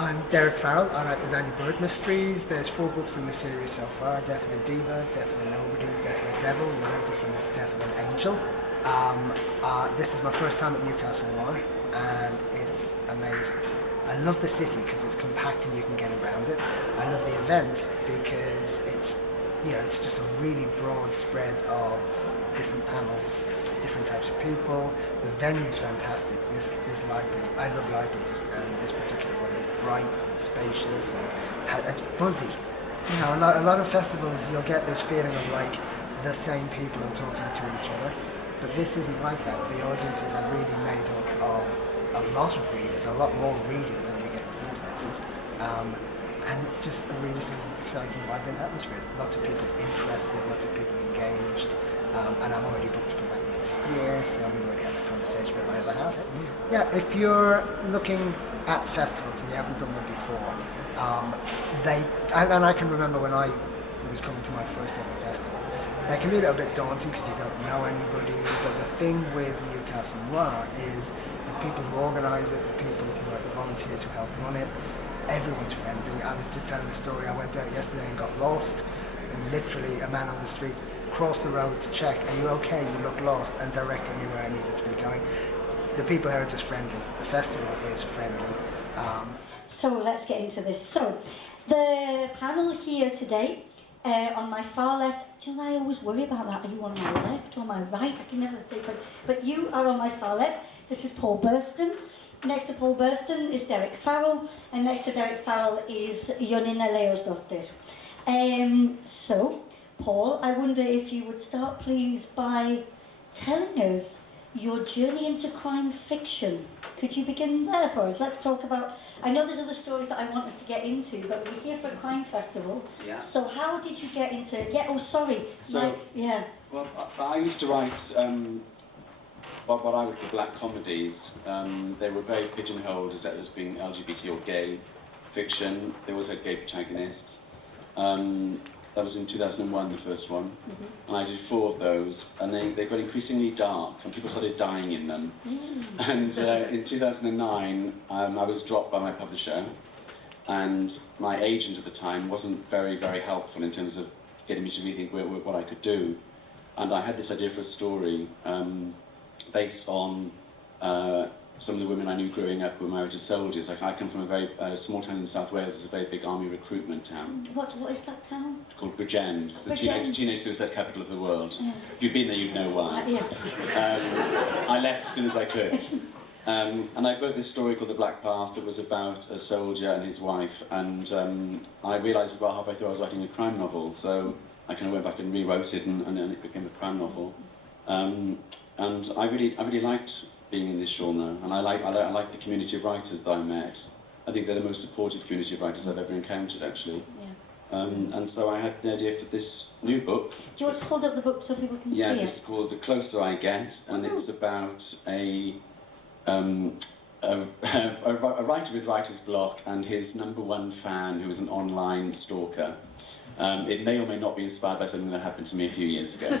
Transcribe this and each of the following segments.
I'm Derek Farrell. I write the Danny Bird mysteries. There's 4 books in the series so far: Death of a Diva, Death of a Nobody, Death of a Devil, and the latest one is Death of an Angel. This is my first time at Newcastle Noir, and it's amazing. I love the city because it's compact and you can get around it. I love the event because it's just a really broad spread of different panels, different types of people. The venue's fantastic. This library, I love libraries, and this particular one is bright, spacious, and it's buzzy. A lot of festivals you'll get this feeling of like the same people are talking to each other, but this isn't like that. The audiences are really made up of a lot of readers, a lot more readers than you get in some places. And it's just a really sort of exciting, vibrant atmosphere. Lots of people interested, lots of people engaged, and I'm already booked to come back next year, so we've already had that conversation with my other half. Yeah, if you're looking at festivals and you haven't done them before, and I can remember when I was coming to my first ever festival, they can be a little bit daunting because you don't know anybody, but the thing with Newcastle Noir is the people who organise it, the people who are the volunteers who help run it, everyone's friendly. I was just telling the story, I went out yesterday and got lost, and literally a man on the street crossed the road to check, are you okay, you look lost, and directed me where I needed to be going. The people here are just friendly. The festival is friendly. So let's get into this. So the panel here today, on my far left, do you know, I always worry about that, are you on my left or my right? I can never think, but you are on my far left. This is Paul Burston. Next to Paul Burston is Derek Farrell, and next to Derek Farrell is Jonina Leosdottir. So, Paul, I wonder if you would start, please, by telling us your journey into crime fiction. Could you begin there for us? Let's talk about, I know there's other stories that I want us to get into, but we're here for a crime festival. Yeah. So how did you get into, Well, I used to write what I would call black comedies. They were very pigeonholed as being LGBT or gay fiction. They always had gay protagonists. That was in 2001, the first one, and I did 4 of those, and they got increasingly dark, and people started dying in them. And in 2009, I was dropped by my publisher, and my agent at the time wasn't very, very helpful in terms of getting me to rethink what I could do. And I had this idea for a story based on some of the women I knew growing up who were married to soldiers. Like, I come from a very small town in South Wales. It's a very big army recruitment town. What is that town? It's called Bridgend. It's the teenage suicide capital of the world. Yeah. If you've been there, you'd know why. I left as soon as I could. And I wrote this story called The Black Path that was about a soldier and his wife. And I realised about halfway through I was writing a crime novel. So I kind of went back and rewrote it, and it became a crime novel. And I really liked being in this genre, and I like the community of writers that I met. I think they're the most supportive community of writers I've ever encountered, actually. Yeah. And so I had the idea for this new book. Do you want to hold up the book so people can see it? Yes, it's called The Closer I Get, and it's about a writer with writer's block and his #1 fan who is an online stalker. It may or may not be inspired by something that happened to me a few years ago.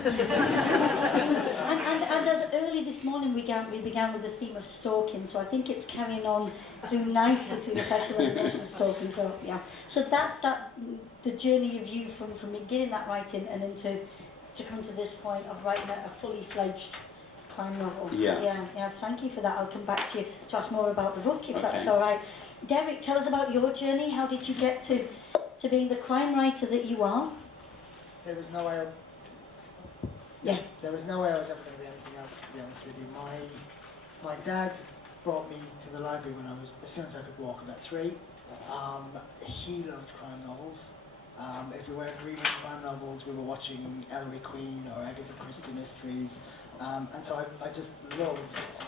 and as early this morning we began with the theme of stalking, so I think it's carrying on through nicely through the Festival of National Stalking. So yeah, so that's the journey of you from beginning that writing and then to come to this point of writing a fully fledged crime novel. Yeah. Thank you for that. I'll come back to you to ask more about the book if that's all right. Derek, tell us about your journey. How did you get to being the crime writer that you are? There was no way I was ever going to be anything else, to be honest with you. My dad brought me to the library when as soon as I could walk, about 3. He loved crime novels. If we weren't reading crime novels, we were watching Ellery Queen or Agatha Christie mysteries. And so I just loved.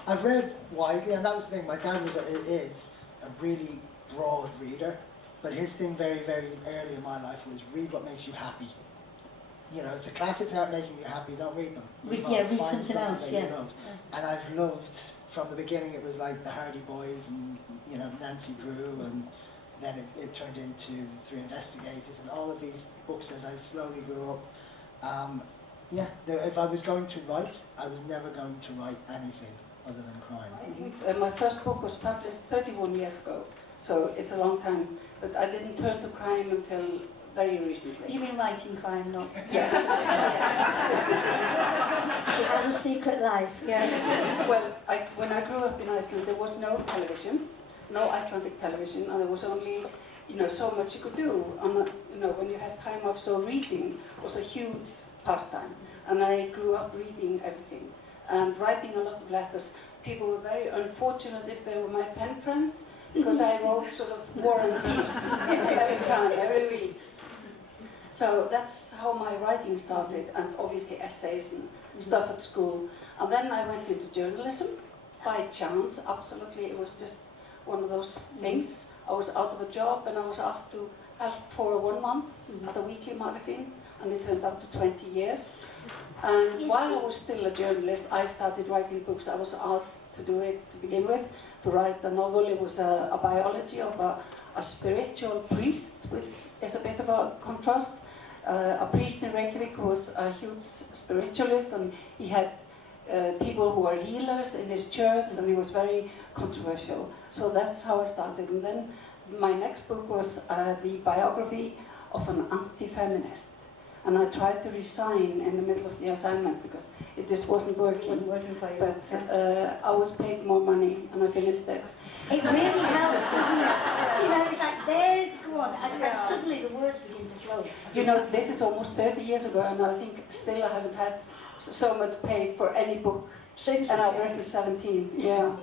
I've read widely, and that was the thing. My dad is a really broad reader. But his thing very, very early in my life was read what makes you happy. You know, if the classics aren't making you happy, don't read them. Read something else, yeah. And I've loved, from the beginning it was like the Hardy Boys and, Nancy Drew, and then it turned into the 3 Investigators and all of these books as I slowly grew up. If I was going to write, I was never going to write anything other than crime. My first book was published 31 years ago. So it's a long time, but I didn't turn to crime until very recently. You mean writing crime, not... Yes. She has a secret life, yeah. Well, when I grew up in Iceland, there was no television, no Icelandic television, and there was only, so much you could do. And, when you had time off, so reading was a huge pastime. And I grew up reading everything and writing a lot of letters. People were very unfortunate if they were my pen friends, because I wrote sort of War and Peace every time, every week. So that's how my writing started, and obviously essays and stuff at school. And then I went into journalism by chance, absolutely. It was just one of those things. I was out of a job and I was asked to help for 1 month at a weekly magazine, and it turned out to 20 years. And while I was still a journalist, I started writing books. I was asked to do it to begin with, to write a novel. It was a biology of a spiritual priest, which is a bit of a contrast. A priest in Reykjavik who was a huge spiritualist, and he had people who were healers in his church, and he was very controversial. So that's how I started. And then my next book was the biography of an anti-feminist. And I tried to resign in the middle of the assignment because it just wasn't working. It wasn't working for you. But I was paid more money and I finished it. It really helps, doesn't it? It's like, there's the one, and suddenly the words begin to flow. This is almost 30 years ago, and I think still I haven't had so much paid for any book. Since and I've written 17, yeah.